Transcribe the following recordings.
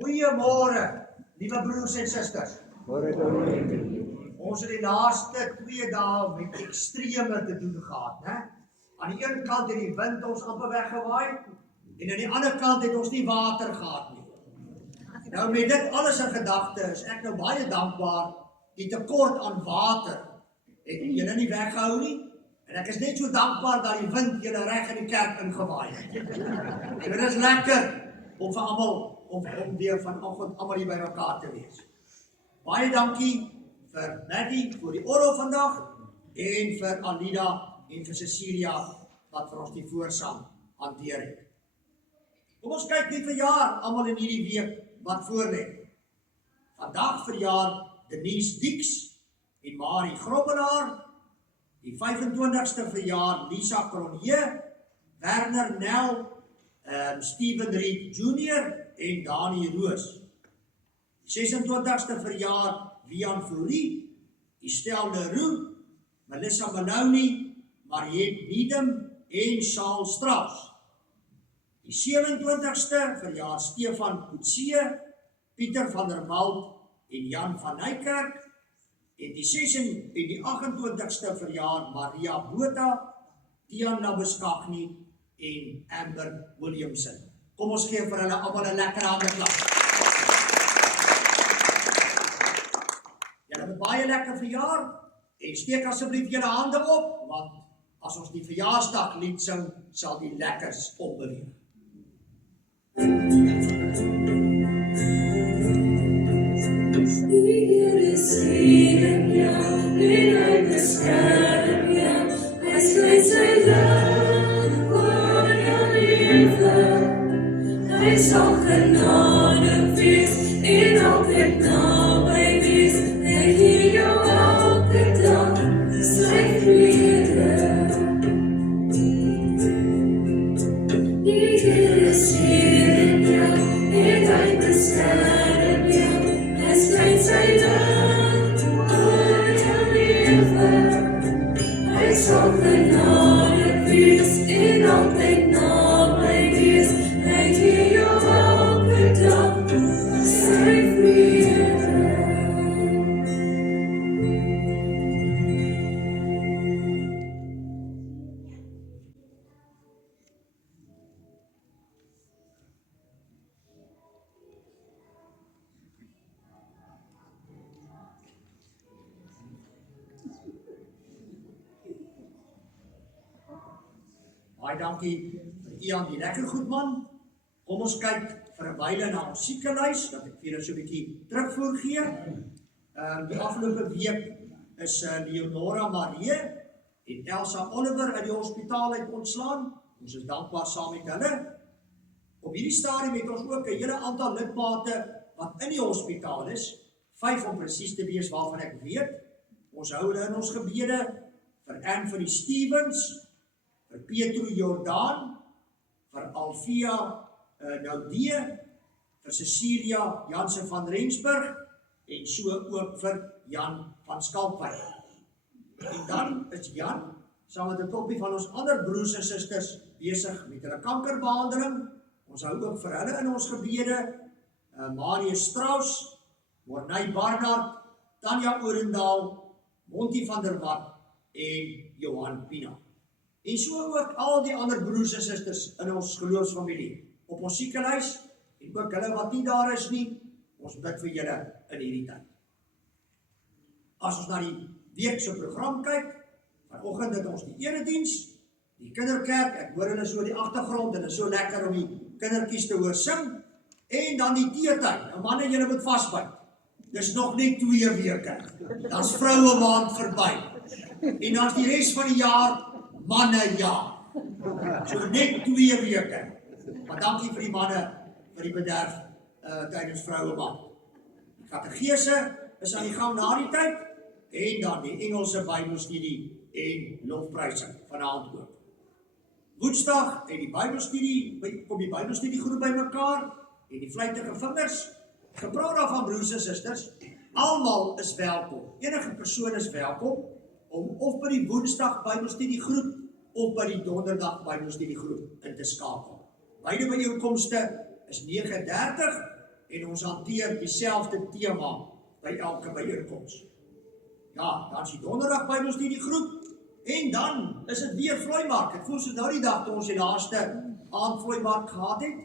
Goeiemôre, liewe broers en susters. Ons het die laaste 2 dae met extreme te doen gehad, né? Aan die een kant het die wind ons amper weggewaai en aan die ander kant het ons nie water gehad nie. Nou met dit alles in gedagte is ek nou baie dankbaar die tekort aan water het julle nie weggehou nie. En ek is net so dankbaar dat die wind julle reg in die kerk ingewaai het. En dit is lekker om vir almal om weer vanoggend almal hier by mekaar te wees. Baie dankie vir Maggie vir die orgel vandag en vir Alida en vir Cecilia wat vir ons die voorsang hanteer het. Kom ons kyk net verjaar almal in hierdie week wat voorlê. Vandag verjaar Denise Dix en Marie Grobbelaar. Die 25ste verjaar Lisa Cronje, Werner Nel, Steven Reed Jr. en Dani Roos. Die 26ste verjaar Wian Fourie, Estelle Leroux, Melissa Maloney, Mariette Needham en Charles Strauss. Die 27ste verjaar Stefan Coetzee, Pieter van der Walt en Jan van Nijkerk. En die 28ste verjaar Maria Botha, Tian Labuschagne en Amber Williamson. Kom ons gee vir hulle almal 'n lekker handeklap. Julle het baie lekker verjaar en steek asseblief julle hande op, want as ons die verjaarsdaglied sing, sal die lekkers opbeweeg. Hier is Eden, ja, en hy beskerm, ja, hy sluit sy lig oor jou lewe. Hy sal genade wees en altyd naby wees. Hy gee jou elke dag sy vrede. Hier is Eden, ja, en hy beskerm, ja, hy sluit sy lig oor jou lewe. Hy sal genade wees en altyd naby wees. Hy gee jou elke dag sy vrede. Baie dankie vir Ian die lekker goed man. Kom ons kyk vir 'n wyle na ons siekelys, dat ek vir julle so 'n bietjie terugvoer gee. Die afgelope week is Leonora Marie en Elsa Oliver uit die hospitaal uit ontslaan. Ons is dankbaar saam met hulle. Op hierdie stadium het ons ook 'n hele aantal lidmate wat in die hospitaal is, 5 om presies te wees waarvan ek weet. Ons hou hulle in ons gebede vir Anthony Stevens, vir Pietro Jordaan, vir Alfia Naudee, vir Cecilia Jansen van Rensburg en so ook vir Jan van Skalkwyk. En dan is Jan saam met 'n klompie van ons ander broers en susters besig met hulle kankerbehandeling. Ons hou ook vir hulle in ons gebede. Marius Strauss, Morney Barnard, Tanya Orendaal, Monty van der Walt en Johan Pina. En so ook al die ander broers en susters in ons geloofsfamilie op ons siekelys en ook hulle wat nie daar is nie. Ons bid vir julle in hierdie tyd. As ons na die week se program kyk, vanoggend het ons die erediens, die kinderkerk, ek hoor hulle so in die agtergrond en dit is so lekker om die kindertjies te hoor sing, en dan die teetyd. Nou manne, julle moet vasbyt. Dis nog net 2 weke. Dan's vroue maand verby. En dan's die res van die jaar manne ja. So net 2 weke. Maar dankie vir die manne vir die bederf tydens vroue maand. Die katekese is aan die gang na die tyd en dan die Engelse Bybelstudie en lofprysing vanaand ook. Woensdag en die Bybelstudie, kom die Bybelstudiegroep bymekaar en die vlytige vingers. Gepraat daarvan broers en susters, almal is welkom. Enige persoon is welkom om of by die Woensdag Bybelstudiegroep of by die Donderdag Bybelstudiegroep in te skakel. Beide byeenkomste is 9:30 en ons hanteer dieselfde tema by elke byeenkoms. Ja, dan is die donderdag Bybelstudie groep, en dan is dit weer vloeimark. Ek voel so nou die dag toe ons die laaste aand vloeimark gehad het.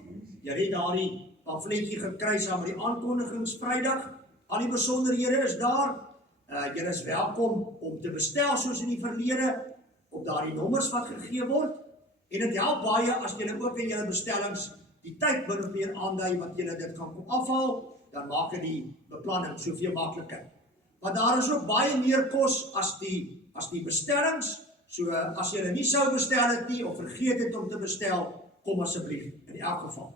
Jy het daardie pamfletjie gekry saam met die aankondigingsvrydag. Al die besonderhede is daar. Julle is welkom om te bestel soos in die verlede op daardie nommers wat gegee word. En dit help baie as julle ook in julle bestellings die tyd min of meer aandui wat julle dit gaan kom afhaal, dan maak dit die beplanning soveel makliker. Want daar is ook baie meer kos as die bestellings. So as julle nie sou bestel het nie of vergeet het om te bestel, kom asseblief in elk geval.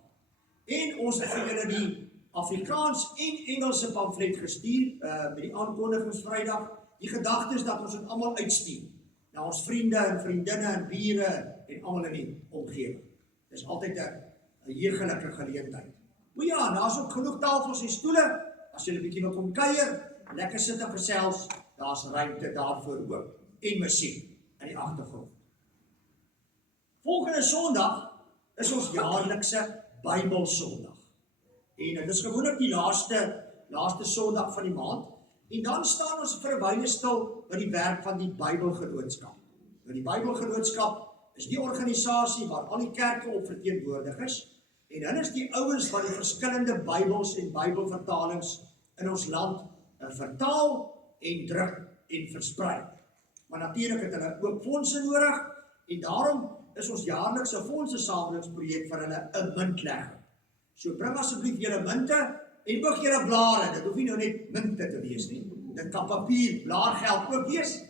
En ons het vir julle die Afrikaans en Engelse pamflet gestuur met die aankondigingsvrydag. Die gedagte is dat ons dit almal uitstuur na ons vriende en vriendinne en bure en almal in die omgewing. Dis altyd 'n heerlike geleentheid. O ja, daar's ook genoeg tafels en stoele as jy 'n bietjie wil kom kuier, lekker sit en gesels, daar's ruimte daarvoor ook en musiek in die agtergrond. Volgende Sondag is ons jaarlikse Bybelsondag. En dit is gewoonlik die laaste Sondag van die maand. En dan staan ons vir 'n wyle stil by die werk van die Bybelgenootskap. Nou die Bybelgenootskap is die organisasie waar al die kerke op verteenwoordig is. En hulle is die ouens wat die verskillende Bybels en Bybelvertalings in ons land vertaal en druk en versprei. Maar natuurlik het hulle ook fondse nodig en daarom is ons jaarlikse fondsesamelingsprojek vir hulle 'n muntlegging. So bring asseblief julle munte en ook julle blare. Dit hoef nie nou net munte te wees nie. Dit kan papier, blaargeld ook wees.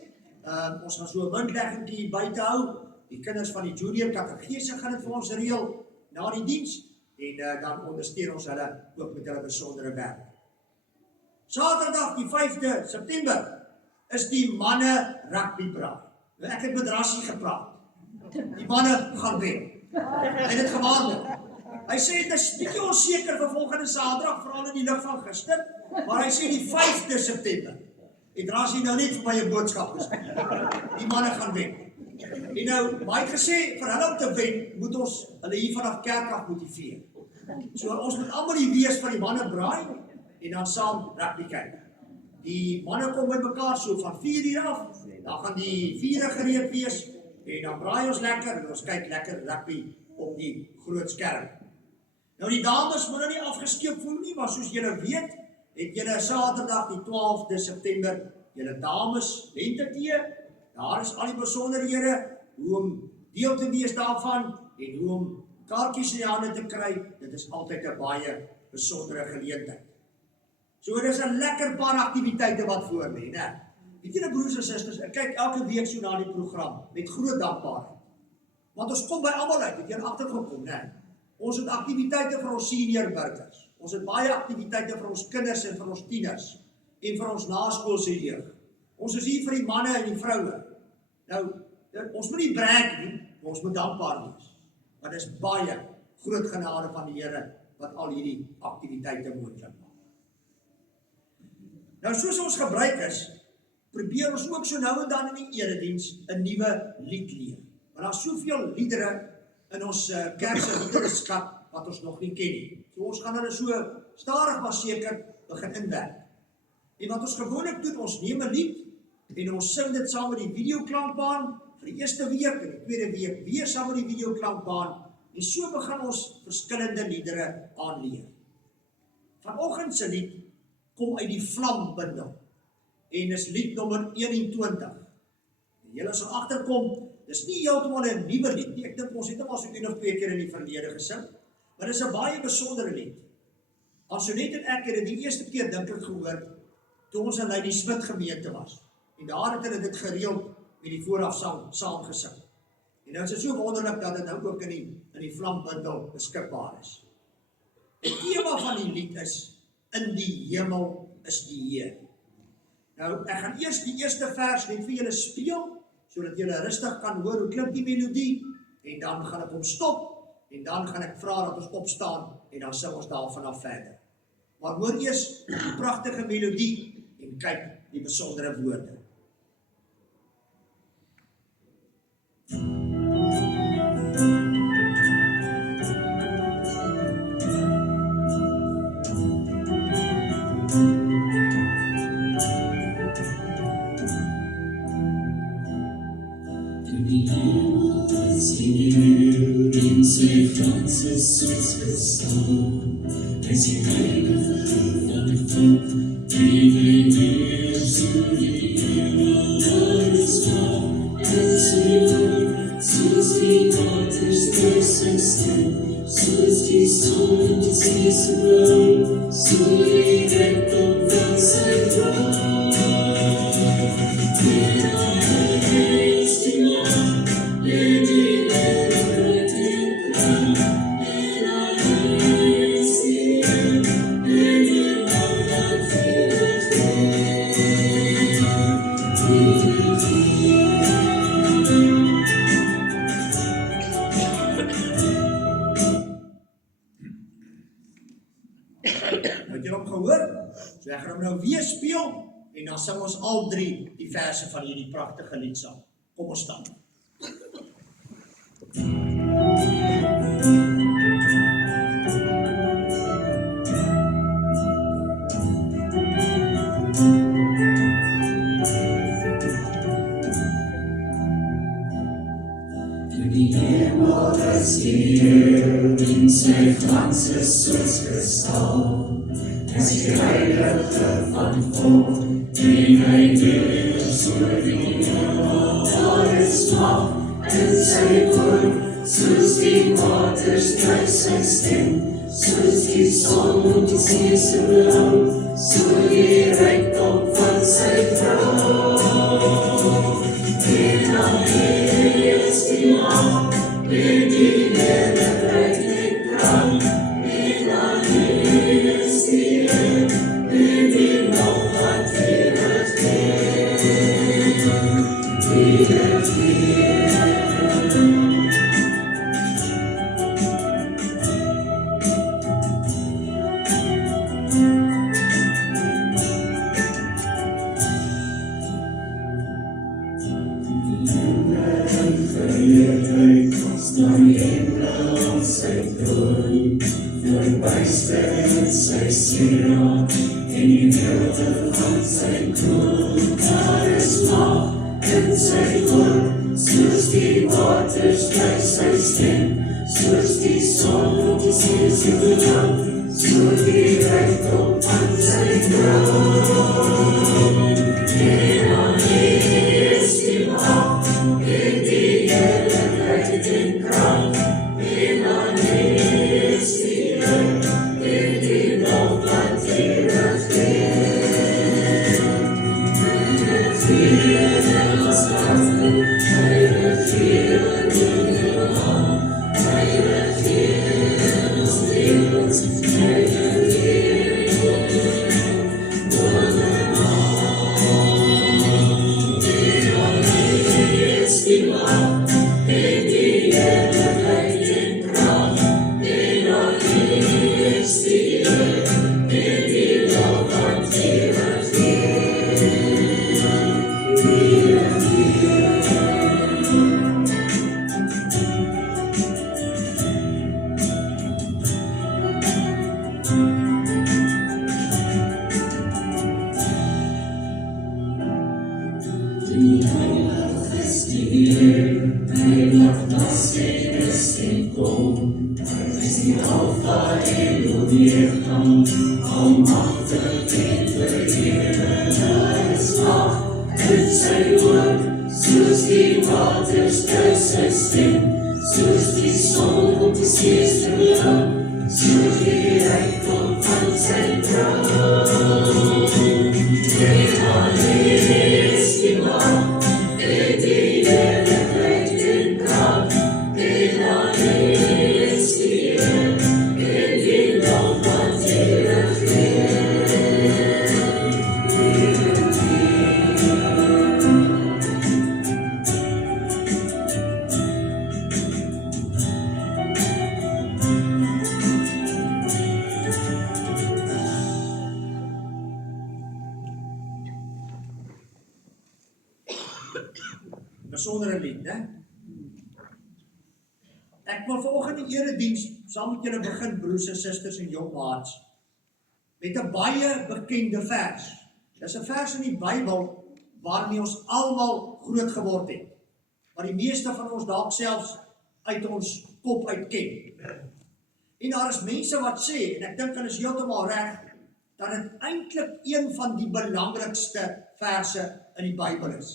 Ons gaan so 'n muntlegging hier buite hou. Die kinders van die junior katekese gaan dit vir ons reël na die diens en dan ondersteun ons hulle ook met hulle besondere werk. Saterdag die 5de September is die manne rugbybraai. Nou ek het met Rassie gepraat. Die manne gaan wen. Hy het dit gewaarborg. Hy sê dit is bietjie onseker vir volgende Saterdag, veral in die lig van gister, maar hy sê die 5de September. En Rassie nou net vir my 'n boodskap gestuur. Die manne gaan wen. En nou, maar hy het gesê vir hulle om te wen, moet ons hulle hier vanaf kerk af motiveer. So ons moet almal hier wees van die manne braai en dan saam rugby kyk. Die manne kom bymekaar so van 4 uur af, dan gaan die vure gereed wees en dan braai ons lekker en ons kyk lekker rugby op die groot skerm. Nou die dames moet nou nie afgeskeep voel nie, maar soos julle weet, het julle Saterdag die 12de September julle dames lentetee. Daar is al die besonderhede, hoe om deel te wees daarvan en hoe om kaartjies in die hande te kry. Dit is altyd 'n baie besondere geleentheid. So dit is 'n lekker paar aktiwiteite wat voor lê, né? Weet julle broers en susters, ek kyk elke week so na die program met groot dankbaarheid. Want ons kom by almal uit, het jy agtergekom, né? Ons het aktiwiteite vir ons senior burgers. Ons het baie aktiwiteite vir ons kinders en vir ons tieners en vir ons naskoolse jeug. Ons is hier vir die manne en die vroue. Nou, ons moet nie brag nie, maar ons moet dankbaar wees. Want dit is baie groot genade van die Here wat al hierdie aktiwiteite moontlik maak. Nou, soos ons gebruik is, probeer ons ook so nou en dan in die erediens 'n nuwe lied leer. Want daar is soveel liedere in ons kerkse liedereskat wat ons nog nie ken nie. So ons gaan hulle so stadig maar seker begin inwerk. En wat ons gewoonlik doen, ons neem 'n lied en ons sing dit saam met die videoklankbaan vir die eerste week en die tweede week weer saam met die videoklankbaan en so begin ons verskillende liedere aanleer. Vanoggend se lied kom uit die Vlambundel en is lied nommer 21. En julle sal agterkom, dis nie heeltemal 'n nuwe lied nie. Ek dink ons het hom al so 1 of 2 keer in die verlede gesing, maar dis 'n baie besondere lied. Ansonet en ek het dit die eerste keer dink ek gehoor toe ons in Lady Smith gemeente was. En daar het hulle dit gereeld met die voorafsang saam gesing. En nou is dit so wonderlik dat dit nou ook in die Vlambundel beskikbaar is. Die tema van die lied is In die hemel is die Heer. Nou, ek gaan eers die eerste vers net vir julle speel, sodat julle rustig kan hoor hoe klink die melodie, en dan gaan ek hom stop, en dan gaan ek vra dat ons opstaan, en dan sing ons daarvan af verder. Maar hoor eers die pragtige melodie, en kyk die besondere woorde. Het jy hom gehoor? So ek gaan hom nou weer speel en dan sing ons al 3 die verse van hierdie pragtige lied saam. Kom ons staan. Die hemel is hier, in sy glans is soos kristal. As die heilige van God, en hy leef oor die hemel. Daar is mag in sy woord, soos die waters dryf sy stem, soos die son op die see se blauw, so die rykdom van sy vrou. En dan is die mag, en die heerlijkheid en krag, en dan is die eer, en die nog wat eeuwig leef. Eeuwig leef. Dan hemel op sy troon, verbyster sy sieraad, en die beelde van sy kroon. Daar is mag in sy woord, soos die waters dryf sy stem, soos die son op die see se blauw, so die rykdom van sy kroon. En dan is die mag, en die heerlijkheid en krag, en dan is die eer, en die nog wat eeuwig leef. Heilig Heer, ons wachten, heilig Heer, in uw hand, heilig Heer, ons levens, heilig Heer, die macht, en die heerlijkheid en kracht, en dan is die eer, en die lof wat eeuwig leef. Eeuwig leef. Die heilig is die Heer, heilig was hy is en kom. Hy is die Alpha en Omega, almachtig en verheerlijk. Daar is mag in sy woord, soos die waters dryf sy stem, soos die son op die see se blauw, so die rykdom van sy vrou. En dan is die mag, en die heerlijkheid en krag, en dan is die eer, en die lof wat eeuwig leef. Eeuwig leef. Besondere lied, né? Ek wil vanoggend die erediens saam met julle begin, broers en susters en jong maats, met 'n baie bekende vers. Dis 'n vers in die Bybel waarmee ons almal groot geword het, maar die meeste van ons dalk selfs uit ons kop uit ken. En daar is mense wat sê, en ek dink hulle is heeltemal reg, dat dit eintlik een van die belangrikste verse in die Bybel is.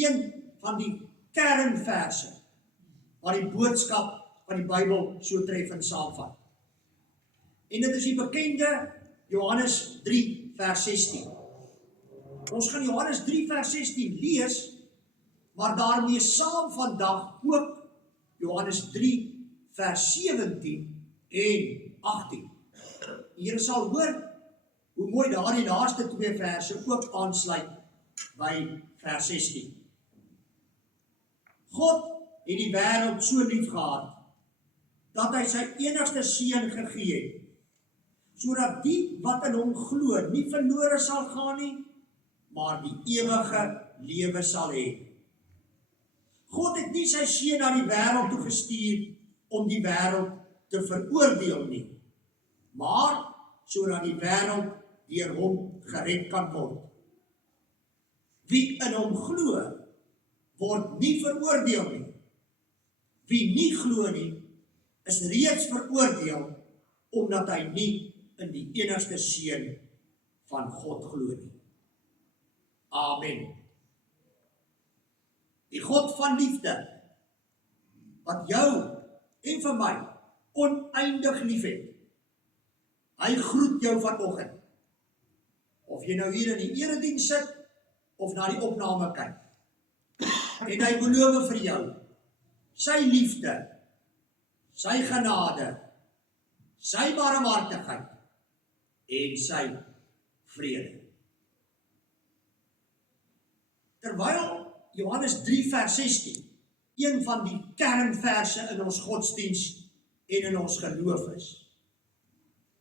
Een van die kernverse waar die boodskap van die Bybel so treffend saamvat. En dit is die bekende Johannes 3 vers 16. Ons gaan Johannes 3 vers 16 lees, maar daarmee saam vandag ook Johannes 3 vers 17 en 18. Hier sal hoor hoe mooi daardie laaste twee verse ook aansluit by vers 16. God het die wêreld so lief gehad, dat hy sy enigste seun gegee het, sodat die wat in hom glo nie verlore sal gaan nie, maar die ewige lewe sal hê. God het nie sy seun na die wêreld toe gestuur om die wêreld te veroordeel nie, maar sodat die wêreld deur hom gered kan word. Wie in hom glo, word nie veroordeel nie. Wie nie glo nie, is reeds veroordeel, omdat hy nie in die enigste seun van God glo nie. Amen. Die God van liefde, wat jou en vir my oneindig lief het, hy groet jou vanoggend. Of jy nou hier in die erediens sit, of na die opname kyk. En hy beloof vir jou, sy liefde, sy genade, sy barmhartigheid, en sy vrede. Terwyl Johannes 3 vers 16, een van die kernverse in ons godsdiens en in ons geloof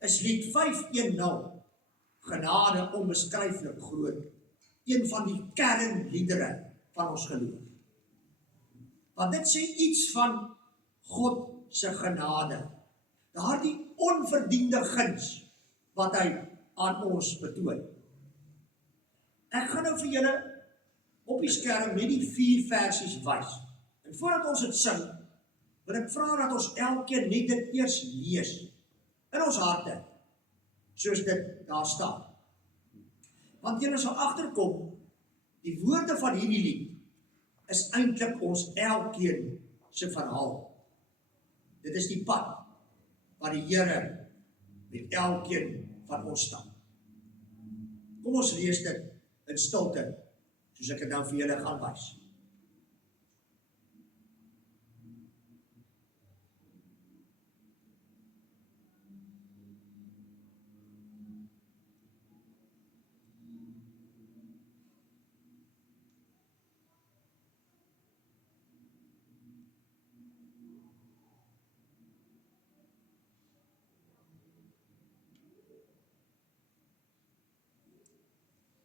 is lied 510, genade onbeskryflik groot, een van die kernliedere van ons geloof. Want dit sê iets van God se genade, daardie onverdiende guns wat hy aan ons betoon. Ek gaan nou vir julle op die skerm net die 4 versies wys. En voordat ons dit sing, wil ek vra dat ons elkeen net dit eers lees in ons harte, soos dit daar staan. Want julle sal agterkom, die woorde van hierdie lied is eintlik ons elkeen se verhaal. Dit is die pad wat die Here met elkeen van ons stap. Kom ons lees dit in stilte, soos ek dit nou vir julle gaan wys.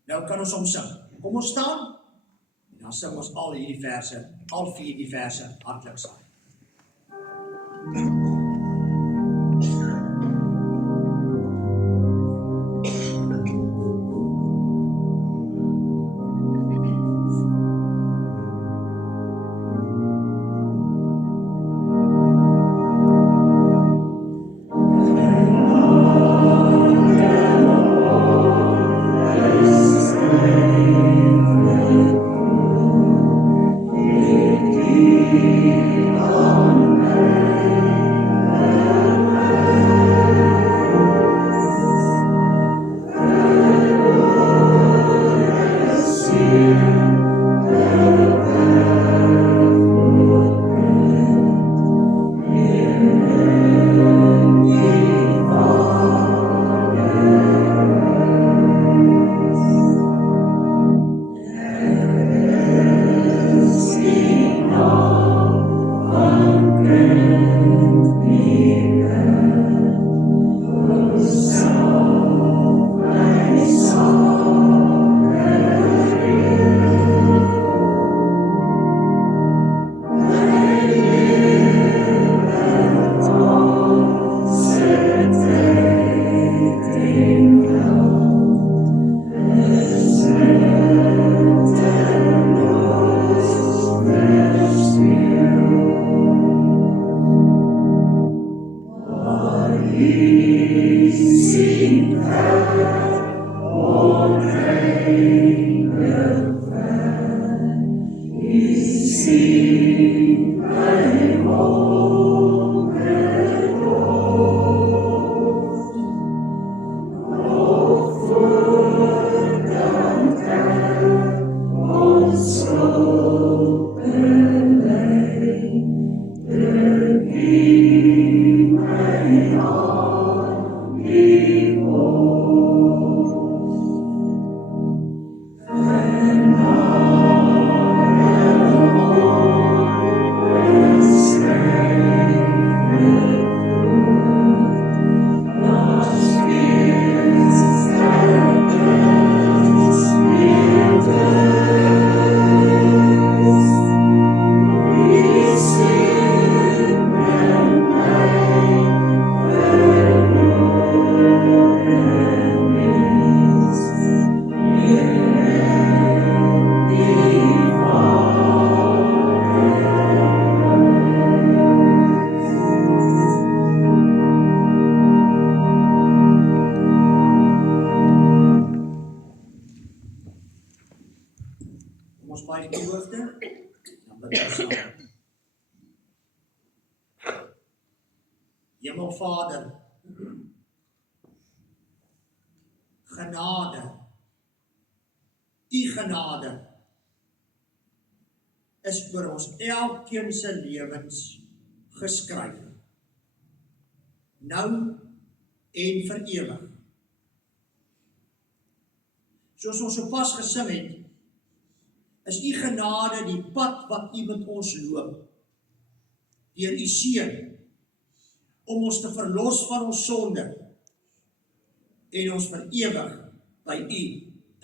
Nou kan ons hom sing. Kom ons staan, en dan sing ons al hierdie verse, al 4 die verse hartlik saam. Amen. Ons buig die hoofde, dan bid ons saam. Hemelvader, genade, u genade is oor ons elkeen se lewens geskryf. Nou en vir ewig. Soos ons sopas gesing het, is u genade die pad wat u met ons loop, deur u seun, om ons te verlos van ons sonde, en ons vir ewig by u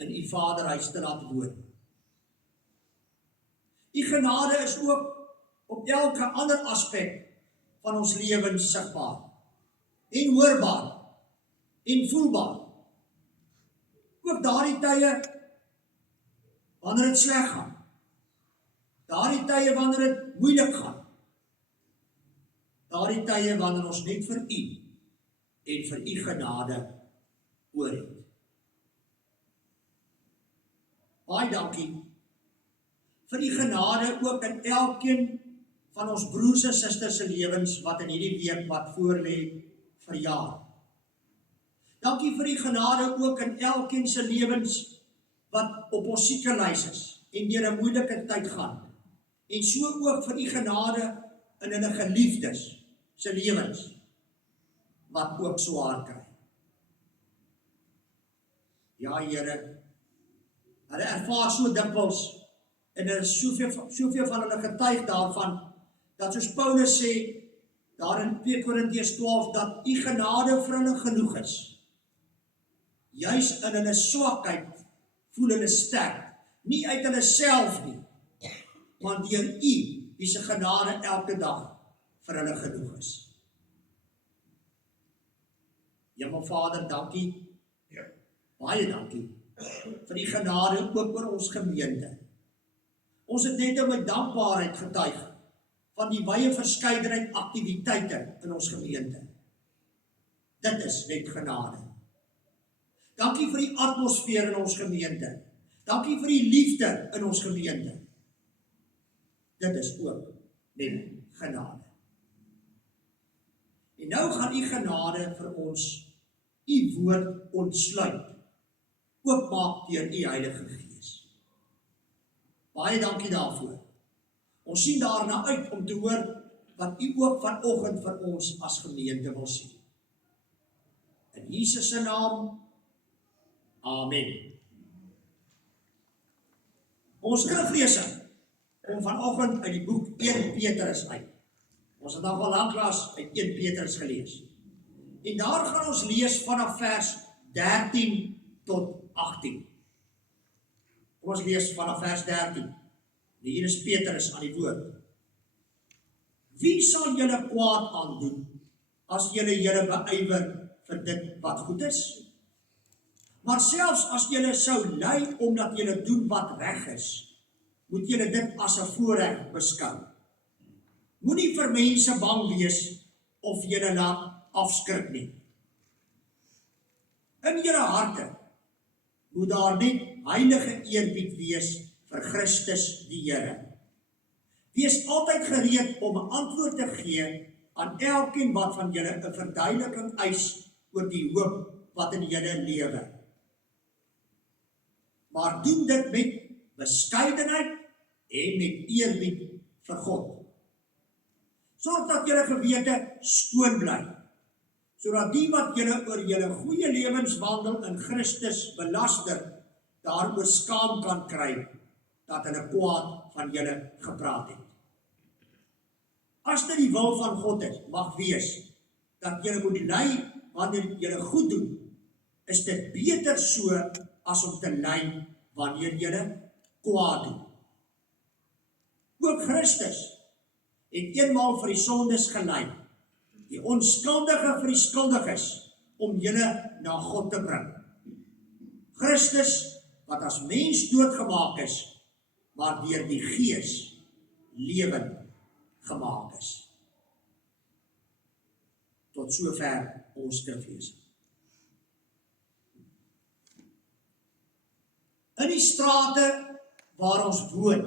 in u Vaderhuis te laat woon. U genade is ook op elke ander aspek van ons lewens sigbaar, en hoorbaar, en voelbaar. Ook daardie tye, wanneer het sleg gaan, daardie tye wanneer het moeilik gaan, daardie tye wanneer ons net vir u en vir u genade oor het. Baie dankie vir u genade ook in elkeen van ons broers en susters se lewens wat in hierdie week wat voorlê verjaar. Dankie vir u genade ook in elkeen se lewens wat op ons siekenlys is en deur 'n moeilike tyd gaan. En so ook vir u genade in hulle geliefdes se lewens wat ook swaar kry. Ja, Here, hulle ervaar so dikwels en er is soveel van hulle getuig daarvan dat soos Paulus sê daar in 2 Korintiërs 12 dat u genade vir hulle genoeg is. Juis in hulle swakheid voel hulle sterk, nie uit hulle self nie, maar deur u, wie se genade elke dag vir hulle genoeg is. Hemelvader, dankie, baie dankie, vir die genade ook oor ons gemeente. Ons het net met dankbaarheid getuig van die wye verskeidenheid aktiwiteite in ons gemeente. Dit is net genade. Dankie vir die atmosfeer in ons gemeente. Dankie vir die liefde in ons gemeente. Dit is ook net genade. En nou gaan u genade vir ons u woord ontsluit, oopmaak deur u Heilige Gees. Baie dankie daarvoor. Ons sien daarna uit om te hoor wat u ook vanoggend vir ons as gemeente wil sê. In Jesus se naam, amen. Ons skriflesing kom vanoggend uit die boek 1 Petrus uit. Ons het al lanklaas uit 1 Petrus gelees. En daar gaan ons lees vanaf vers 13 tot 18. Ons lees vanaf vers 13. Hier is Petrus aan die woord. Wie sal julle kwaad aandoen as julle beywer vir dit wat goed is? Maar selfs as julle sou ly omdat julle doen wat reg is, moet julle dit as 'n voorreg beskou. Moenie vir mense bang wees of julle laat afskrik nie. In julle harte moet daar net heilige eerbied wees vir Christus die Here. Wees altyd gereed om 'n antwoord te gee aan elkeen wat van julle 'n verduideliking eis oor die hoop wat in julle lewe. Maar doen dit met beskeidenheid en met eerbied vir God. Sorg dat julle gewete skoon bly, sodat die wat julle oor julle goeie lewenswandel in Christus belaster, daaroor skaam kan kry, dat hulle kwaad van julle gepraat het. As dit die wil van God is, mag wees, dat julle moet ly wanneer julle goed doen, is dit beter so as om te ly wanneer julle kwaad doen. Ook Christus het eenmaal vir die sondes gely, die onskuldige vir die skuldiges, om julle na God te bring. Christus, wat as mens doodgemaak is, maar deur die Gees lewend gemaak is. Tot sover ons skriflesing. In die strate waar ons woon,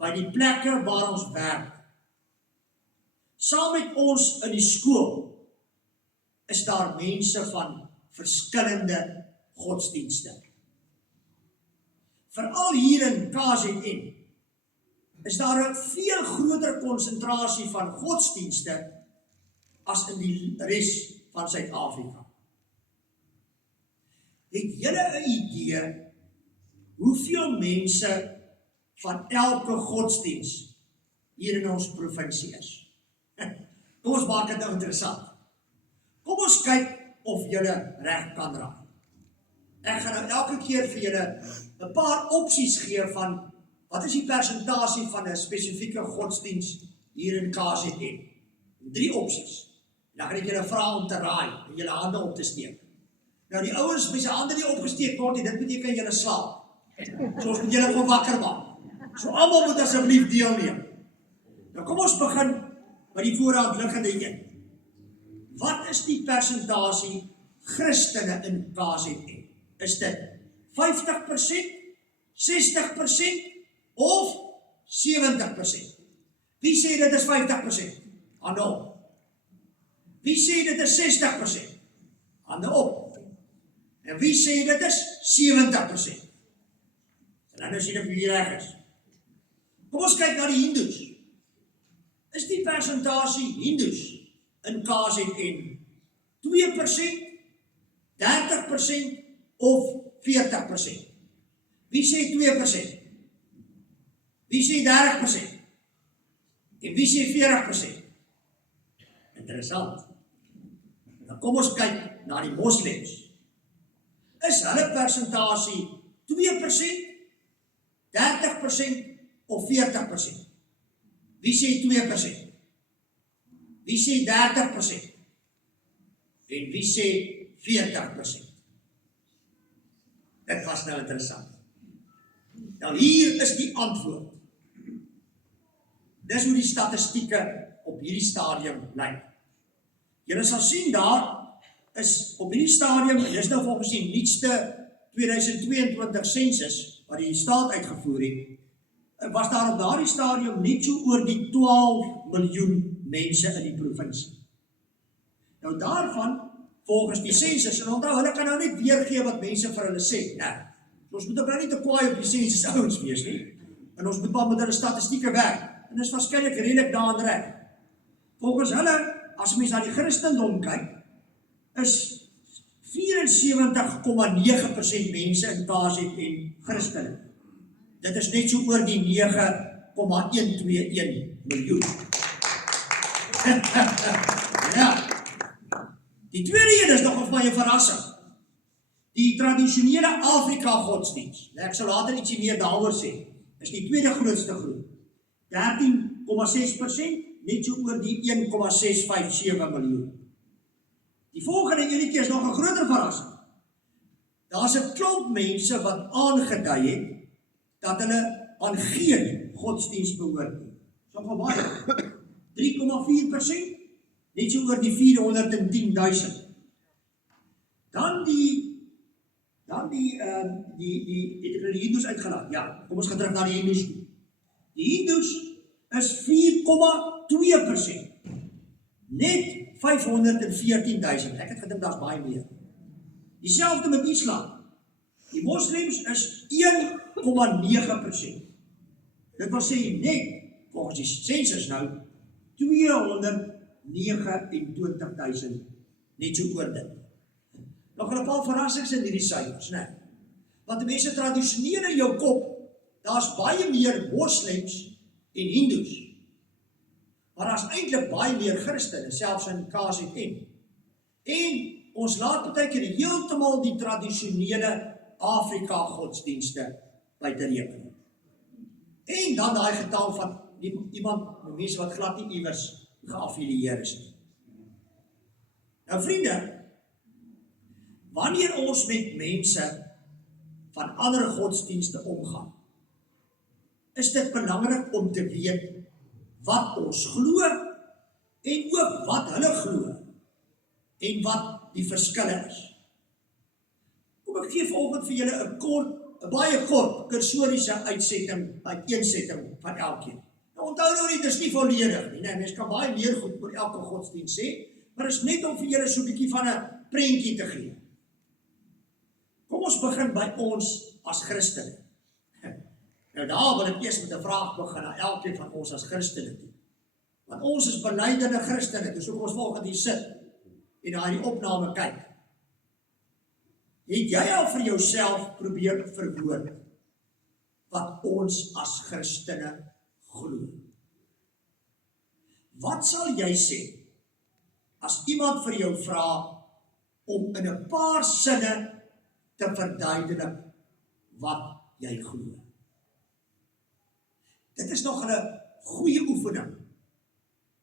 by die plekke waar ons werk, saam met ons in die skool, is daar mense van verskillende godsdienste. Veral hier in KZN, is daar 'n veel groter konsentrasie van godsdienste as in die res van Suid-Afrika. Het julle 'n idee hoeveel mense van elke godsdiens hier in ons provinsie is? Kom ons maak dit nou interessant. Kom ons kyk of julle reg kan raai. Ek gaan nou elke keer vir julle 'n paar opsies gee van wat is die persentasie van 'n spesifieke godsdiens hier in KZN. 3 opsies. Dan gaan ek julle vra om te raai en julle hande op te steek. Nou die ouens wie se hande nie opgesteek word nie, dit beteken julle slaap. So ons moet julle gewoon wakker maak. So almal moet asseblief deelneem. Nou kom ons begin by die voorhand liggende een. Wat is die persentasie Christene in KZN? Is dit 50%, 60% of 70%? Wie sê dit is 50%? Hande op. Wie sê dit is 60%? Hande op. En wie sê dit is 70%? En dan is jy wie reg is. Kom ons kyk na die Hindoes. Is die persentasie Hindoes in KZN 2%, 30% of 40%? Wie sê 2%? Wie sê 30%? En wie sê 40%? Interessant. Dan kom ons kyk na die moslems. Is hulle persentasie 2%, 30% of 40%? Wie sê 2%? Wie sê 30%? En wie sê 40%? Dit was nou interessant. Nou hier is die antwoord. Dis hoe die statistieke op hierdie stadium lyk. Julle sal sien daar is op hierdie stadium, en dis nou volgens die nuutste 2022 sensus wat die staat uitgevoer het, was daar op daardie stadium net so oor die 12 miljoen mense in die provinsie. Nou daarvan, volgens die sensus, en onthou, hulle kan nou net weergee wat mense vir hulle sê, nee. Ons moet ook nou nie te kwaai op die sensus ouens wees nie, en ons moet maar met hulle statistieke werk, en dis waarskynlik redelik daarin reg. Volgens hulle, as mens na die Christendom kyk, is 74,9% mense in KZN Christene. Dit is net so oor die 9,121 miljoen. Ja. Die tweede een is nog vir my 'n verrassing. Die tradisionele Afrika godsdiens, ek sal later ietsie meer daaroor sê, is die tweede grootste groep. 13,6%, net so oor die 1,657 miljoen. Die volgende enetjie is nog 'n groter verrassing. Daar's 'n klomp mense wat aangedui het dat hulle aan geen godsdiens behoort nie. Sommige baie. 3,4%, net so oor die 410,000. Dan die Hindoes uitgelaat. Ja, kom ons gaan terug na die Hindoes. Die Hindoes is 4,2%. Net 514,000. Ek het gedink daar's baie meer. Dieselfde met Islam. Die moslems is 1,9%. Dit wil sê net volgens die sensus nou 209,000 29.000 net so oor dit. Nog 'n paar verrassings in hierdie syfers, né? Want die mense tradisioneel in jou kop, daar's baie meer moslems en hindoes. Maar daar's eintlik baie meer Christene, selfs in KZN. En ons laat baie keer heeltemal die tradisionele Afrika godsdienste buite rekening. En dan daai getal van mense wat glad nie iewers geaffilieer is nie. Nou vriende, wanneer ons met mense van ander godsdienste omgaan, is dit belangrik om te weet wat ons glo en ook wat hulle glo en wat die verskille is. Kom ek gee vanoggend vir julle 'n baie kort kursoriese uiteensetting van elkeen. Nou onthou nou nie, dit is nie volledig nie, mens kan baie meer goed oor elke godsdienst sê, maar is net om vir julle so 'n bietjie van 'n prentjie te gee. Kom ons begin by ons as Christene. Nou daar wil ek eers met 'n vraag begin aan elkeen van ons as Christene toe. Want ons is belydelike Christene, dis hoekom ons vanoggend hier sit en na die opname kyk. Het jy al vir jouself probeer verwoord wat ons as Christene glo? Wat sal jy sê as iemand vir jou vra om in 'n paar sinne te verduidelik wat jy glo? Dit is nog 'n goeie oefening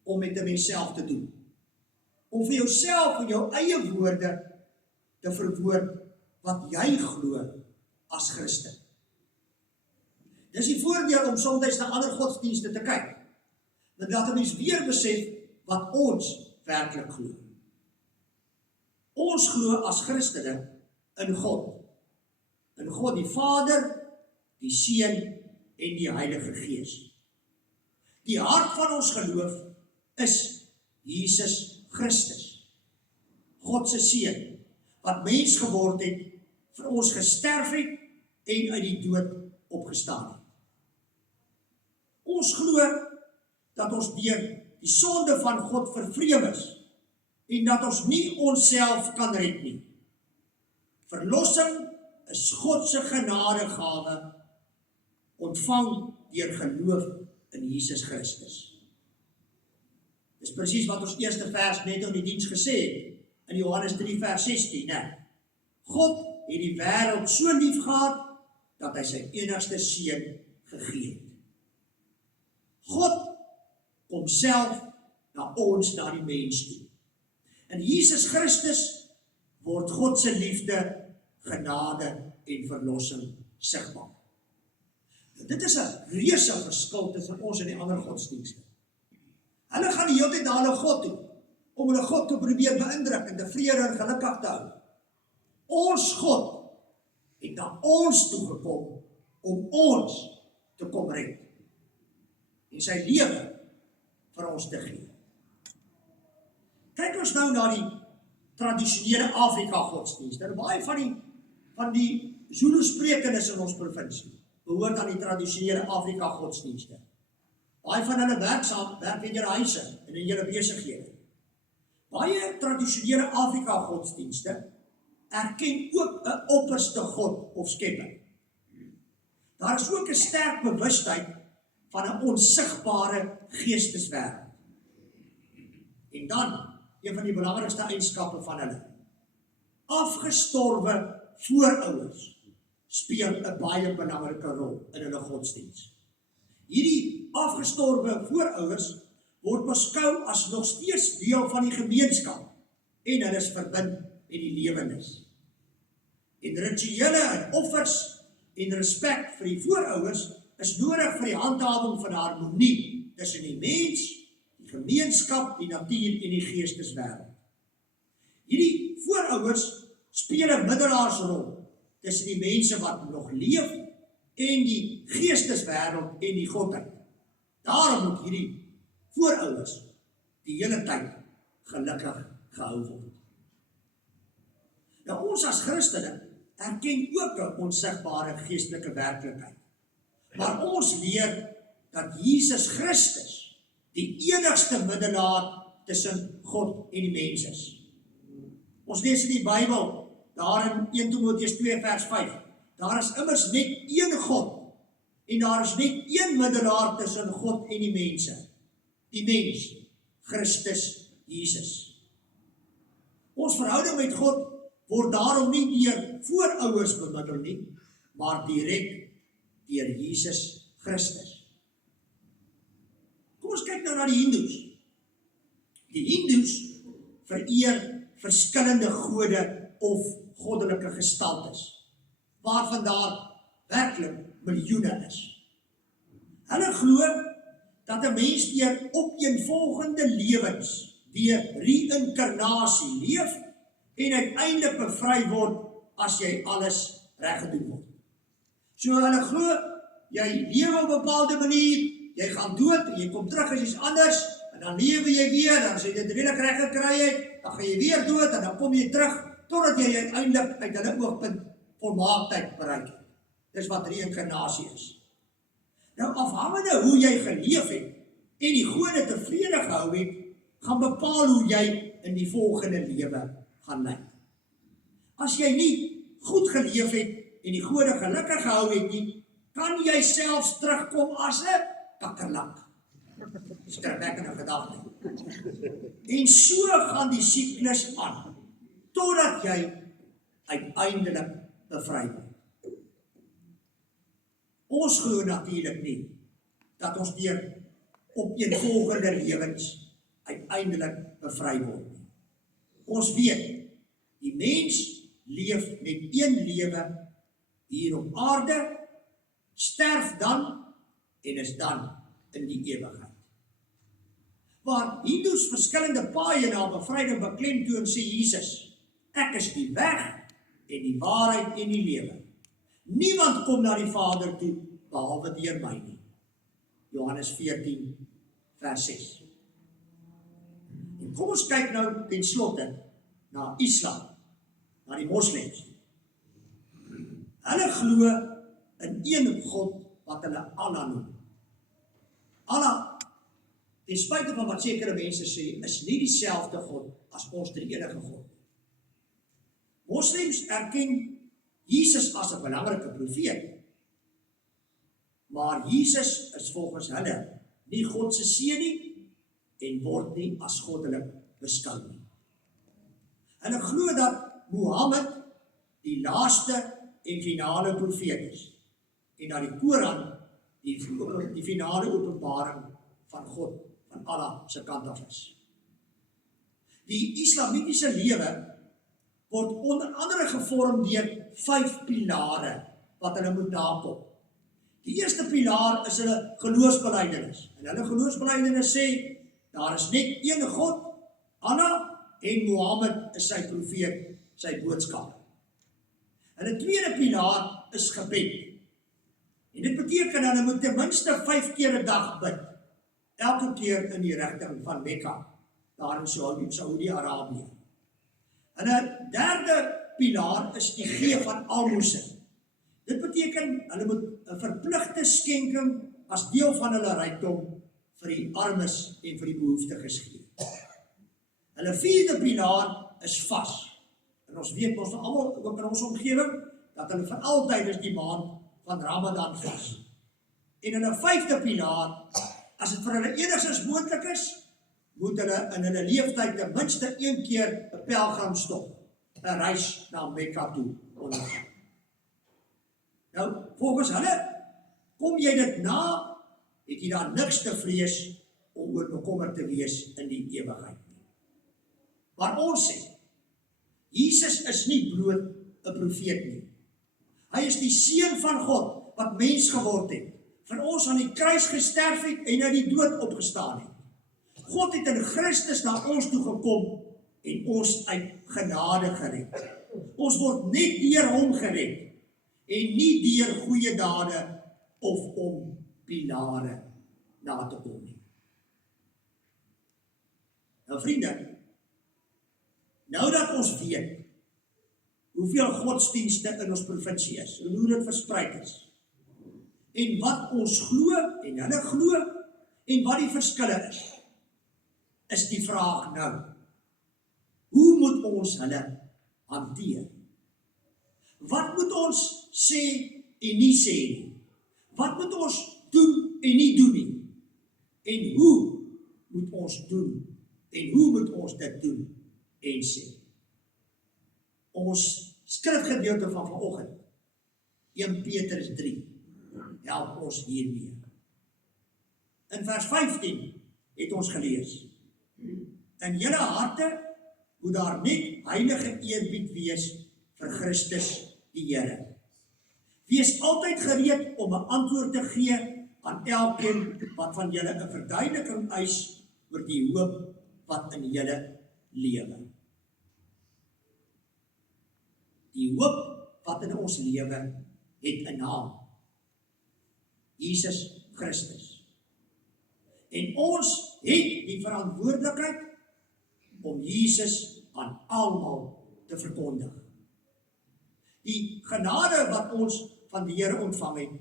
om met 'n mens self te doen. Om vir jouself in jou eie woorde te verwoord wat jy glo as Christen. Dis die voordeel om soms na ander godsdienste te kyk. Dat 'n mens weer besef wat ons werklik glo. Ons glo as Christene in God. In God die Vader, die Seun en die Heilige Gees. Die hart van ons geloof is Jesus Christus, God se Seun, wat mens geword het, vir ons gesterf het en uit die dood opgestaan het. Ons glo dat ons deur die sonde van God vervreem is en dat ons nie onsself kan red nie. Verlossing is God se genadegawe ontvang deur geloof in Jesus Christus. Dis presies wat ons eerste vers net in die diens gesê het, in Johannes 3 vers 16, né? God het die wêreld so lief gehad, dat hy sy enigste seun gegee het. God kom self na ons, na die mens toe. In Jesus Christus word God se liefde, genade en verlossing sigbaar. Dit is 'n reuse verskil tussen ons en die ander godsdienste. Hulle gaan die hele tyd na hulle God toe, om hulle God te probeer beïndruk en tevrede en gelukkig te hou. Ons God het na ons toe gekom om ons te kom red en sy lewe vir ons te gee. Kyk ons nou na die tradisionele Afrika godsdienst. Baie van die Zulu sprekendes in ons provinsie behoort aan die tradisionele Afrika godsdienste. Baie van hulle werk in julle huise en in julle besighede. Baie tradisionele Afrika godsdienste erken ook 'n opperste God of skepper. Daar is ook 'n sterk bewustheid van 'n onsigbare geesteswêreld. En dan, een van die belangrikste eienskappe van hulle, afgestorwe voorouers speel 'n baie belangrike rol in hulle godsdiens. Hierdie afgestorwe voorouers word beskou as nog steeds deel van die gemeenskap en hulle is verbind met die lewendes. En rituele en offers en respek vir die voorouers is nodig vir die handhawing van harmonie tussen die mens, die gemeenskap, die natuur en die geesteswêreld. Hierdie voorouers speel 'n middelaarsrol tussen die mense wat nog leef en die geesteswêreld en die godheid. Daarom moet hierdie voorouers die hele tyd gelukkig gehou word. Nou ons as Christene erken ook 'n onsigbare geestelike werklikheid. Maar ons leer dat Jesus Christus die enigste middelaar tussen God en die mens is. Ons lees in die Bybel, daar in 1 Timoteus 2 vers 5, daar is immers net een God, en daar is net een middelaar tussen God en die mense, die mens, Christus Jesus. Ons verhouding met God word daarom nie deur voorouers bemiddel nie, maar direk deur Jesus Christus. Kom ons kyk nou na die Hindoes. Die Hindoes vereer verskillende gode of goddelike gestaltes, waarvan daar werklik miljoene is. Hulle glo dat 'n mens deur opeenvolgende lewens, deur reïnkarnasie leef en uiteindelik bevry word as jy alles reg gedoen word. So hulle glo, jy lewe op 'n bepaalde manier, jy gaan dood en jy kom terug as iets anders, en dan lewe jy weer, dan as jy dit redelik reg gekry het, dan gaan jy weer dood en dan kom jy terug totdat jy uiteindelik uit hulle oogpunt volmaaktheid bereik het. Dis wat reïnkarnasie is. Nou afhangende hoe jy geleef het en die gode tevrede gehou het, gaan bepaal hoe jy in die volgende lewe gaan lyk. As jy nie goed geleef het en die gode gelukkig gehou het nie, kan jy selfs terugkom as 'n kakkerlak. Skrikwekkende gedagte. En so gaan die siklus aan, totdat jy uiteindelik bevry word. Ons glo natuurlik nie, dat ons deur opeenvolgende lewens uiteindelik bevry word nie. Ons weet, die mens leef net een lewe hier op aarde, sterf dan en is dan in die ewigheid. Waar Hindoes verskillende paaie na bevryding beklemtoon, sê Jesus, ek is die weg en die waarheid en die lewe. Niemand kom na die Vader toe, behalwe deur my nie. Johannes 14 vers 6. En kom ons kyk nou ten slotte na Islam, na die moslems. Hulle glo in een God wat hulle Allah noem. Allah, ten spyte van wat sekere mense sê, is nie dieselfde God as ons drie-enige God. Moslems erken Jesus as 'n belangrike profeet, maar Jesus is volgens hulle nie God se seun nie en word nie as goddelik beskou nie. Hulle glo dat Mohammed die laaste en finale profeet is en dat die Koran die finale openbaring van God, van Allah se kant af is. Die islamitiese lewe word onder andere gevorm deur 5 pilare wat hulle moet nakom. Die eerste pilaar is hulle geloofsbelijdenis. En hulle geloofsbelijdenis sê, daar is net een God, Allah, en Mohammed is sy profeet, sy boodskap. Hulle tweede pilaar is gebed. En dit beteken hulle moet ten minste 5 keer 'n dag bid, elke keer in die rigting van Mekka, daar in Saudi-Arabië. En 'n derde pilaar is die gee van almoses. Dit beteken, hulle moet 'n verpligte skenking as deel van hulle rykdom vir die armes en vir die behoeftiges gee. Hulle vierde pilaar is vas. En ons weet, ons almal ook in ons omgewing, dat hulle vir altyd is die maand van Ramadan vas. En in 'n vyfde pilaar, as dit vir hulle enigstens moontlik is, moet hulle in hulle leeftyd ten minste 1 keer 'n pelgrimstop, 'n reis na Mekka toe onderneem. Nou, volgens hulle, kom jy dit na, het jy daar niks te vrees om oor bekommerd te wees in die ewigheid nie. Maar ons sê, Jesus is nie bloot 'n profeet nie. Hy is die seun van God wat mens geword het, vir ons aan die kruis gesterf het en uit die dood opgestaan het. God het in Christus na ons toe gekom en ons uit genade gered. Ons word net deur hom gered en nie deur goeie dade of om pilare na te kom nie. Nou vriende, nou dat ons weet hoeveel godsdienste in ons provinsie is, en hoe dit versprei is, en wat ons glo, en hulle glo, en wat die verskille is, is die vraag nou, hoe moet ons hulle hanteer? Wat moet ons sê en nie sê nie? Wat moet ons doen en nie doen nie? En hoe moet ons doen en hoe moet ons dit doen en sê? Ons skrifgedeelte van vanoggend, 1 Petrus 3, help ons hiermee. In vers 15 het ons gelees, in julle harte moet daar net heilige eerbied wees vir Christus die Here. Wees altyd gereed om 'n antwoord te gee aan elkeen wat van julle 'n verduideliking eis oor die hoop wat in julle lewe. Die hoop wat in ons lewe het 'n naam. Jesus Christus. En ons het die verantwoordelikheid om Jesus aan almal te verkondig. Die genade wat ons van die Here ontvang het,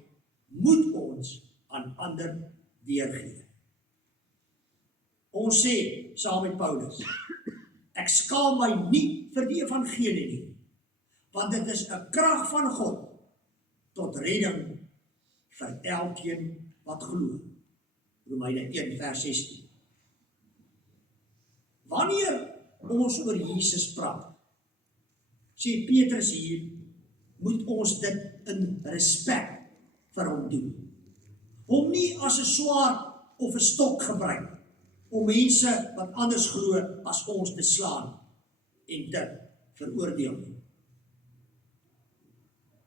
moet ons aan ander deurgee. Ons sê saam met Paulus, ek skaam my nie vir die evangelie nie, want dit is 'n krag van God tot redding vir elkeen wat glo. Romeine 1 vers 16. Wanneer ons oor Jesus praat, sê Petrus hier, moet ons dit in respek vir hom doen. Hom nie as 'n swaard of 'n stok gebruik om mense wat anders glo as ons te slaan en te veroordeel nie.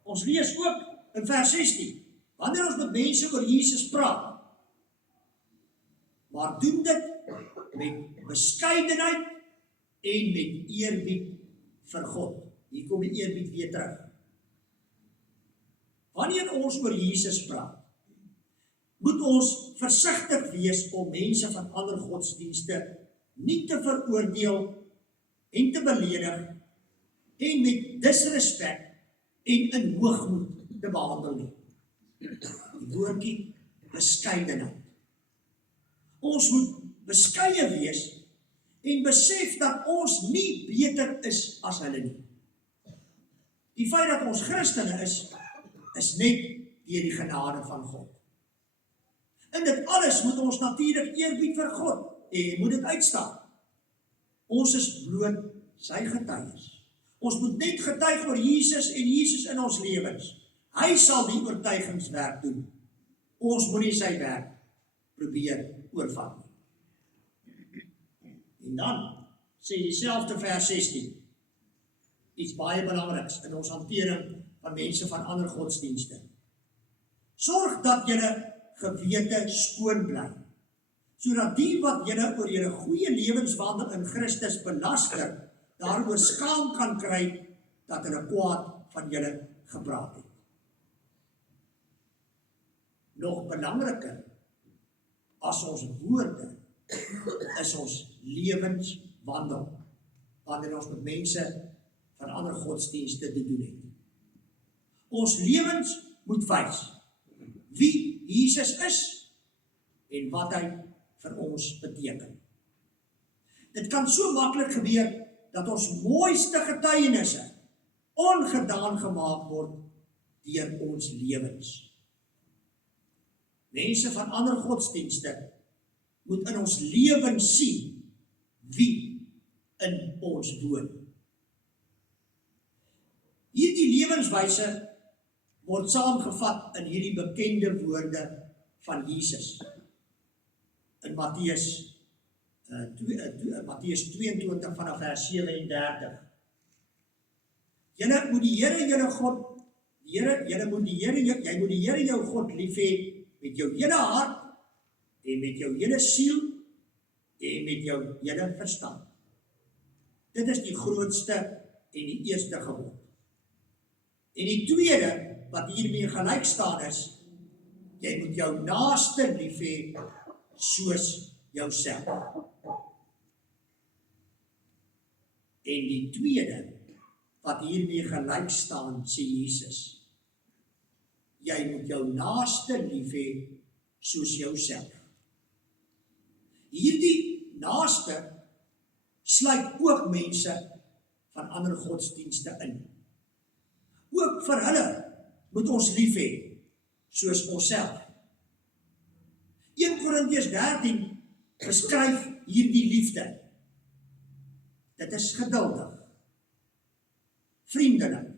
Ons lees ook in vers 16, wanneer ons met mense oor Jesus praat, maar doen dit met beskeidenheid en met eerbied vir God. Hier kom die eerbied weer terug. Wanneer ons oor Jesus praat, moet ons versigtig wees om mense van ander godsdienste nie te veroordeel en te beledig en met disrespek en in hoogmoed te behandel nie. Die woordjie beskeidenheid. Ons moet beskeie wees en besef dat ons nie beter is as hulle nie. Die feit dat ons Christene is net deur die genade van God. In dit alles moet ons natuurlik eerbied vir God en moet dit uitstaan. Ons is bloot sy getuies. Ons moet net getuig oor Jesus en Jesus in ons lewens. Hy sal die oortuigingswerk doen. Ons moet nie sy werk probeer oorvat nie. En dan sê dieselfde vers 16 iets baie belangriks in ons hantering van mense van ander godsdienste. Sorg dat julle gewete skoon bly, sodat die wat julle oor julle goeie lewenswandel in Christus belaster, daaroor skaam kan kry dat hulle kwaad van julle gepraat het. Nog belangriker as ons woorde is ons lewenswandel, wanneer ons met mense van ander godsdienste te doen het. Ons lewens moet wys wie Jesus is en wat hy vir ons beteken. Dit kan so maklik gebeur dat ons mooiste getuienisse ongedaan gemaak word deur ons lewens. Mense van ander godsdienste moet in ons lewens sien wie in ons woon. Hierdie lewenswyse word saamgevat in hierdie bekende woorde van Jesus. In Matteus 22 vanaf vers 37. Julle moet die Here julle God, jy moet die Here jou God lief hê met jou hele hart en met jou hele siel en met jou hele verstand. Dit is die grootste en die eerste gebod. En die tweede wat hiermee gelyk staan is, jy moet jou naaste lief hê soos jouself. En die tweede wat hiermee gelyk staan, sê Jesus, jy moet jou naaste lief hê soos jouself. Hierdie naaste sluit ook mense van ander godsdienste in. Ook vir hulle moet ons lief hê, soos onsself. 1 Korintiërs 13 beskryf hierdie liefde. Dit is geduldig, vriendelik,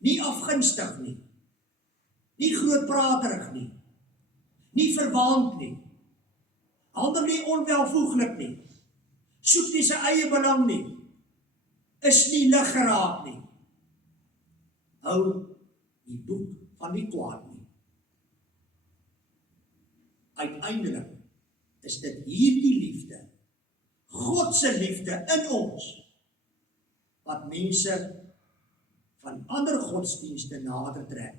nie afgunstig nie, nie grootpraterig nie, nie verwaand nie, handel nie onwelvoeglik nie, soek nie sy eie belang nie, is nie lig geraak nie, hou die boek van die kwaad nie. Uiteindelik is dit hierdie liefde, God se liefde in ons, wat mense van ander godsdienste nader trek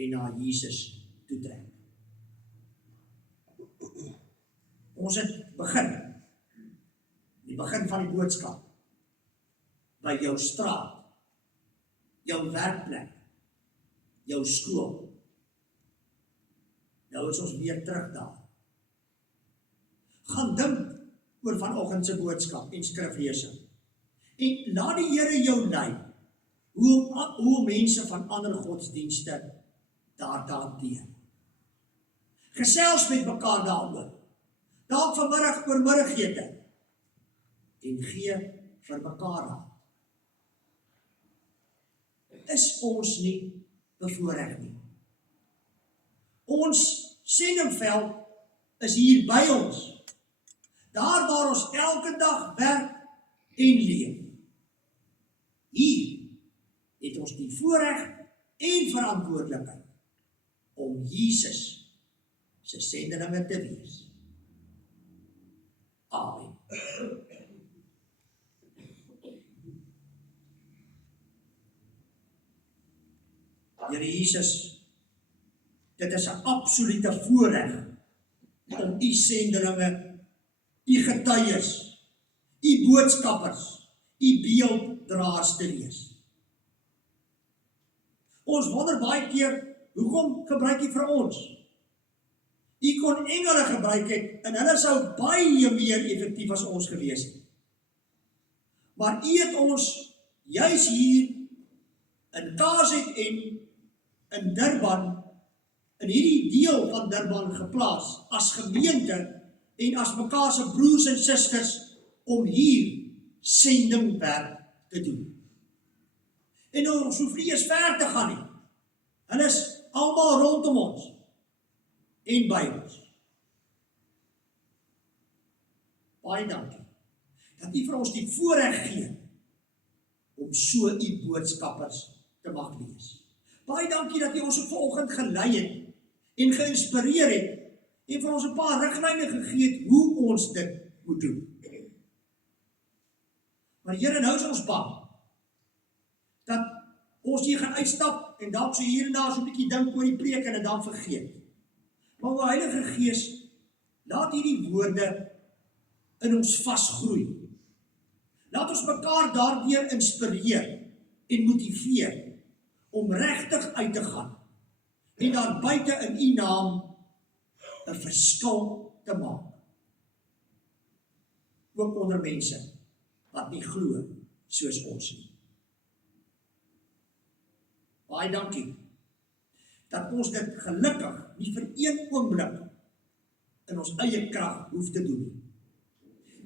en na Jesus toe trek. Ons het begin, die begin van die boodskap, by jou straat, jou werkplek, jou skool. Nou is ons weer terug daar. Gaan dink oor vanoggend se boodskap en skriflesing. En laat die Here jou lei, hoe mense van ander godsdienste daar te hanteer. Gesels met mekaar daaroor. Dalk vanmiddag oor middagete. En gee vir mekaar raad. Is ons nie bevoorreg nie? Ons sendingveld is hier by ons. Daar waar ons elke dag werk en leef. Hier het ons die voorreg en verantwoordelikheid om Jesus se sendelinge te wees. Amen. Here Jesus, dit is 'n absolute voorreg om u sendelinge, u getuies, u boodskappers, u beelddraers te wees. Ons wonder baie keer, hoekom gebruik u vir ons? U kon engele gebruik het en hulle sou baie meer effektief as ons gewees het. Maar u het ons juis hier in KZN in Durban, in hierdie deel van Durban geplaas, as gemeente en as mekaar se broers en susters, om hier sendingwerk te doen. En ons hoef nie eens ver te gaan nie. Hulle is almal rondom ons en by ons. Baie dankie dat u vir ons die voorreg gee om so u boodskappers te mag wees. Baie dankie dat u ons op vanoggend gelei het en geïnspireer het en vir ons 'n paar riglyne gegee het hoe ons dit moet doen. Maar Here, nou is ons bang dat ons hier gaan uitstap en dalk so hier en daar so 'n bietjie dink oor die preek en dit dan vergeet. Maar o Heilige Gees, laat hierdie woorde in ons vasgroei. Laat ons mekaar daardeur inspireer en motiveer om regtig uit te gaan en daar buite in u naam 'n verskil te maak. Ook onder mense wat nie glo soos ons nie. Baie dankie dat ons dit gelukkig nie vir een oomblik in ons eie krag hoef te doen nie.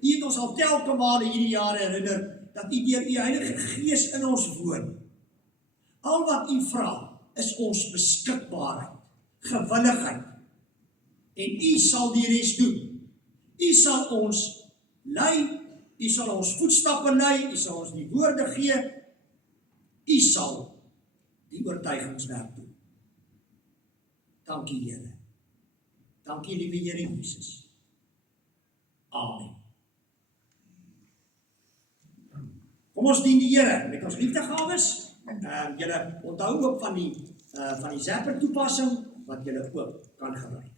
U het ons al telke male hierdie jare herinner dat u deur u Heilige Gees in ons woon. Al wat u vra is ons beskikbaarheid, gewilligheid. En u sal die res doen. U sal ons lei, u sal ons voetstappe lei, u sal ons die woorde gee, u sal die oortuigingswerk doen. Dankie Here. Dankie liewe Here Jesus. Amen. Kom ons dien die Here met ons liefdegawes. Julle onthou ook van die Zapper toepassing wat julle ook kan gebruik.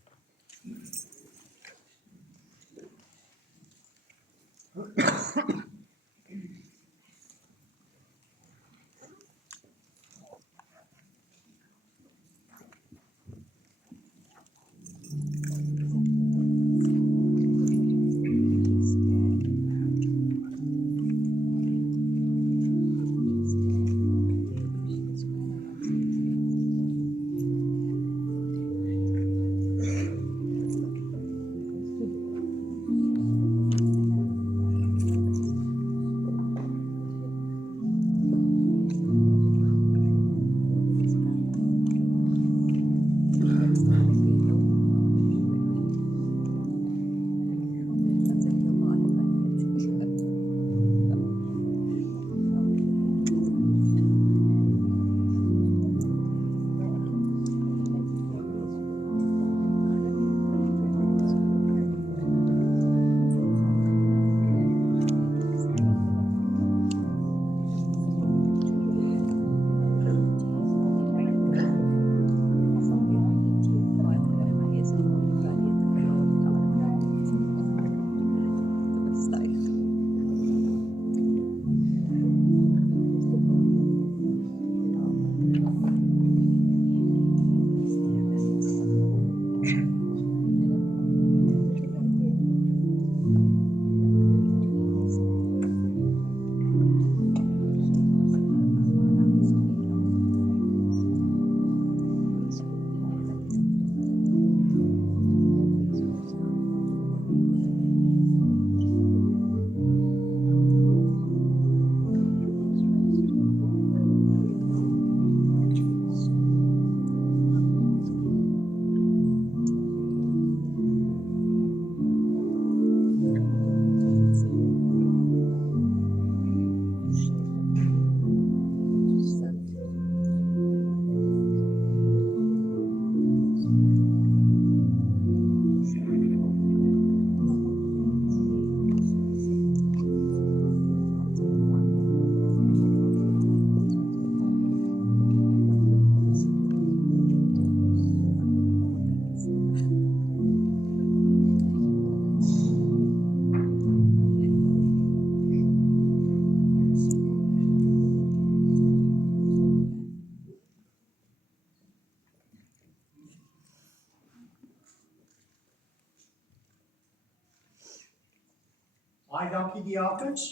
Baie dankie diakens.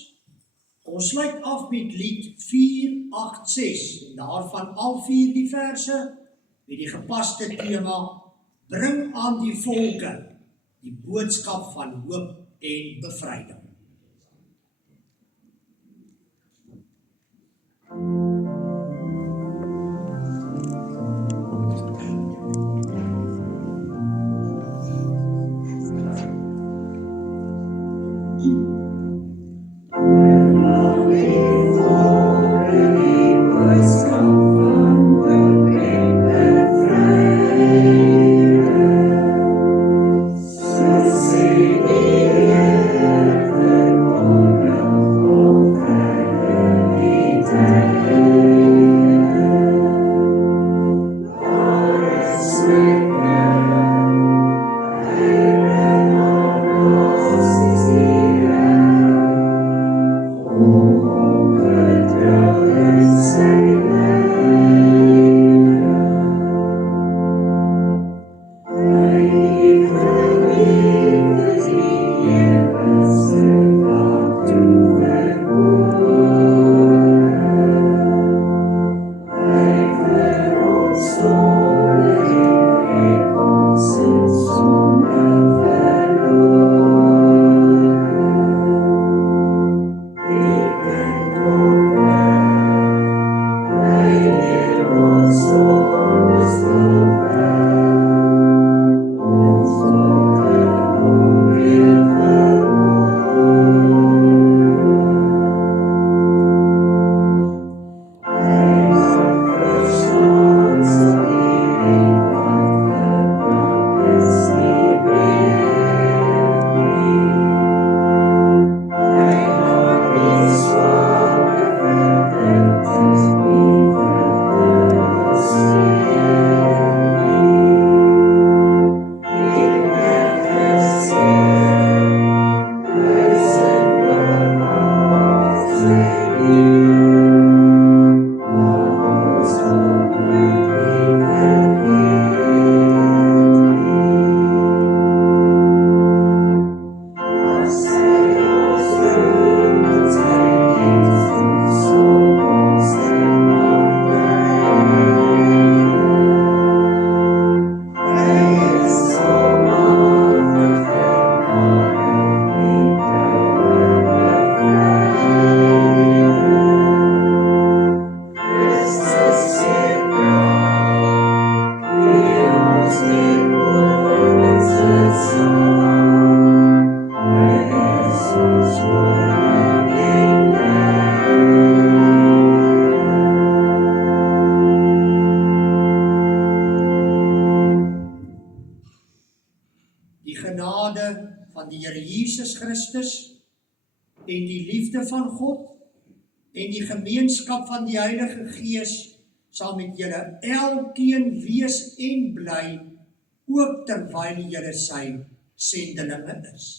Ons sluit af met lied 486 en daarvan al 4 die verse met die gepaste tema Bring aan die volke die boodskap van hoop en bevryding. Van die Here Jesus Christus en die liefde van God en die gemeenskap van die Heilige Gees sal met julle elkeen wees en bly, ook terwyl julle sy sendelinge is.